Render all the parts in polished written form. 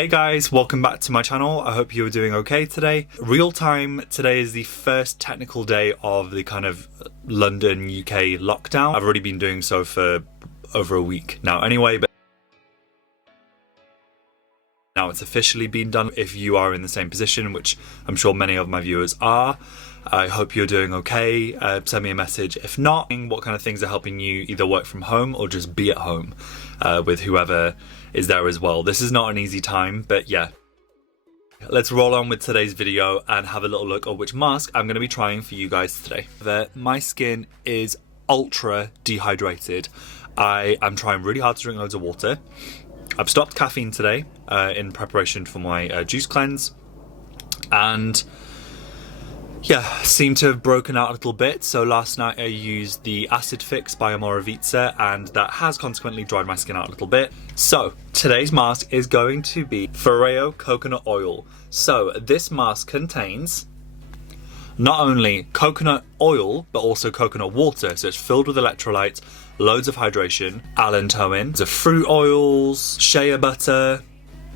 Hey guys, welcome back to my channel. I hope you are doing okay today. Real time, today is the first technical day of the kind of London, UK lockdown. I've already been doing so for over a week now anyway, but now it's officially been done. If you are in the same position, which I'm sure many of my viewers are, I hope you're doing okay. Send me a message. If not, what kind of things are helping you either work from home or just be at home with whoever is there as well. This is not an easy time, but yeah. Let's roll on with today's video and have a little look at which mask I'm going to be trying for you guys today. My skin is ultra dehydrated. I am trying really hard to drink loads of water. I've stopped caffeine today in preparation for my juice cleanse, and yeah, seem to have broken out a little bit. So last night I used the acid fix by Amoravizza, and that has consequently dried my skin out a little bit. So today's mask is going to be Foreo coconut oil. So this mask contains not only coconut oil, but also coconut water. So it's filled with electrolytes, loads of hydration, allantoin, the fruit oils, shea butter,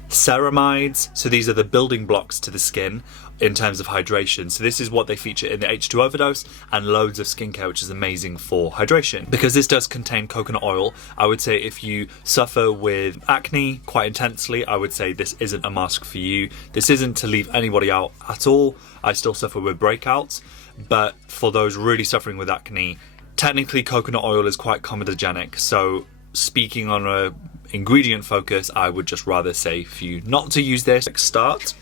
ceramides. So these are the building blocks to the skin in terms of hydration. So this is what they feature in the H2 overdose, and loads of skincare, which is amazing for hydration. Because this does contain coconut oil, I would say if you suffer with acne quite intensely, I would say this isn't a mask for you. This isn't to leave anybody out at all. I still suffer with breakouts, but for those really suffering with acne, technically coconut oil is quite comedogenic. So speaking on a ingredient focus, I would just rather say for you not to use this. Start.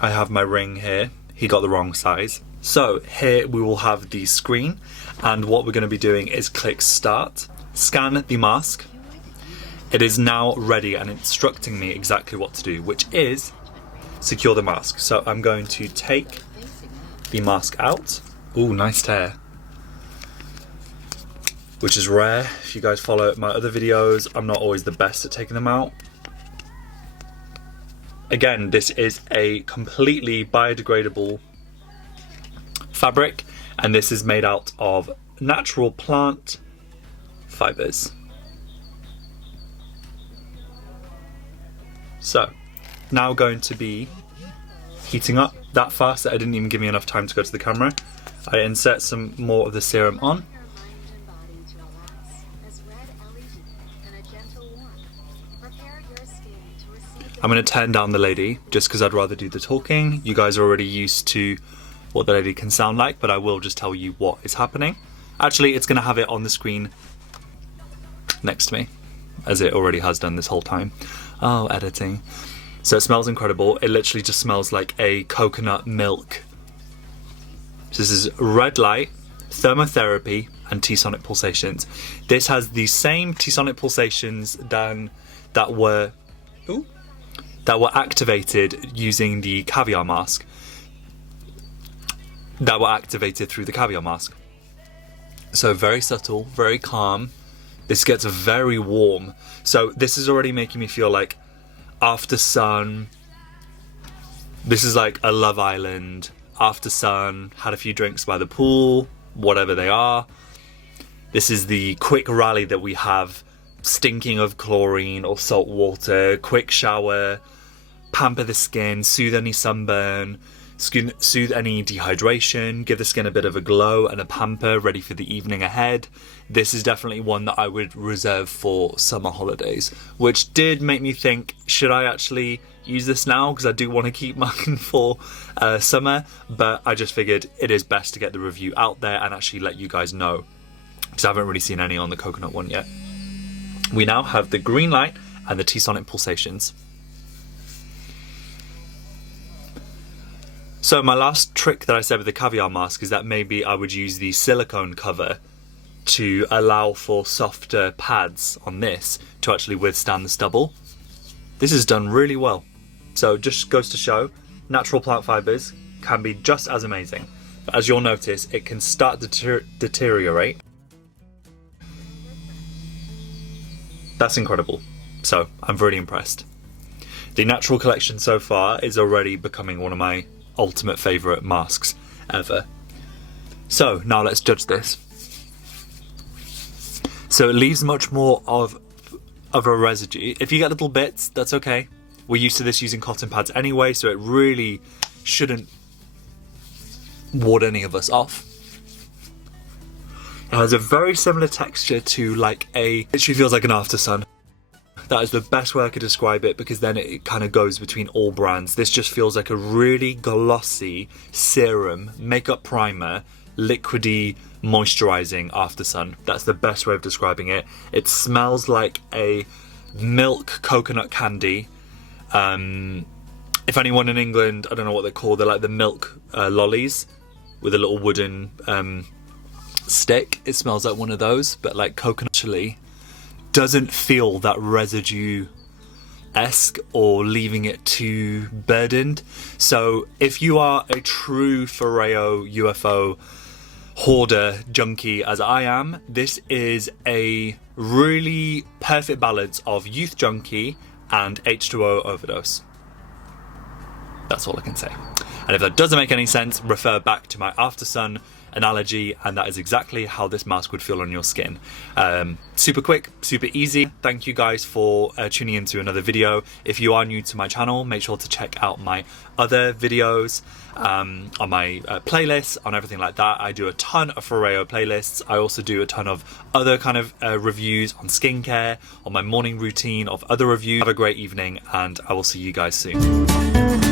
I have my ring here. He got the wrong size. So here we will have the screen, and what we're going to be doing is click start, scan the mask. It is now ready and instructing me exactly what to do, which is secure the mask. So I'm going to take the mask out. Ooh, nice tear, which is rare. If you guys follow my other videos, I'm not always the best at taking them out. Again, this is a completely biodegradable fabric, and this is made out of natural plant fibers. So, now going to be heating up that fast that I didn't even give me enough time to go to the camera. I insert some more of the serum on. I'm going to turn down the lady just because I'd rather do the talking. You guys are already used to what the lady can sound like, but I will just tell you what is happening. Actually, it's going to have it on the screen next to me, as it already has done this whole time. Oh, editing. So it smells incredible. It literally just smells like a coconut milk. So this is red light, thermotherapy, and T-sonic pulsations. This has the same T-sonic pulsations that were activated using the caviar mask. That were activated through the caviar mask. So very subtle, very calm. This gets very warm. So this is already making me feel like after sun. This is like a Love Island. After sun, had a few drinks by the pool, whatever they are. This is the quick rally that we have, stinking of chlorine or salt water, quick shower, pamper the skin, soothe any sunburn, soothe any dehydration, give the skin a bit of a glow and a pamper, ready for the evening ahead. This is definitely one that I would reserve for summer holidays, which did make me think, should I actually use this now? Because I do want to keep mine for summer, but I just figured it is best to get the review out there and actually let you guys know, because I haven't really seen any on the coconut one yet. We now have the green light and the T-sonic pulsations. So my last trick that I said with the caviar mask is that maybe I would use the silicone cover to allow for softer pads on this to actually withstand the stubble. This is done really well. So just goes to show, natural plant fibers can be just as amazing. But as you'll notice, it can start to deteriorate. That's incredible. So I'm really impressed. The natural collection so far is already becoming one of my ultimate favourite masks ever. So now let's judge this. So it leaves much more of a residue. If you get little bits, that's okay. We're used to this using cotton pads anyway, so it really shouldn't ward any of us off. It has a very similar texture to like it literally feels like an after sun. That is the best way I could describe it, because then it kind of goes between all brands. This just feels like a really glossy serum, makeup primer, liquidy, moisturizing after sun. That's the best way of describing it. It smells like a milk coconut candy. If anyone in England, I don't know what they're called, they're like the milk lollies with a little wooden stick. It smells like one of those, but like coconut chili. Doesn't feel that residue-esque or leaving it too burdened. So if you are a true Foreo UFO hoarder junkie as I am, this is a really perfect balance of youth junkie and H2O overdose. That's all I can say. And if that doesn't make any sense, refer back to my after sun analogy, and that is exactly how this mask would feel on your skin. Super quick, super easy. Thank you guys for tuning into another video. If you are new to my channel, make sure to check out my other videos on my playlists, on everything like that. I do a ton of Foreo playlists. I also do a ton of other kind of reviews on skincare, on my morning routine of other reviews. Have a great evening, and I will see you guys soon.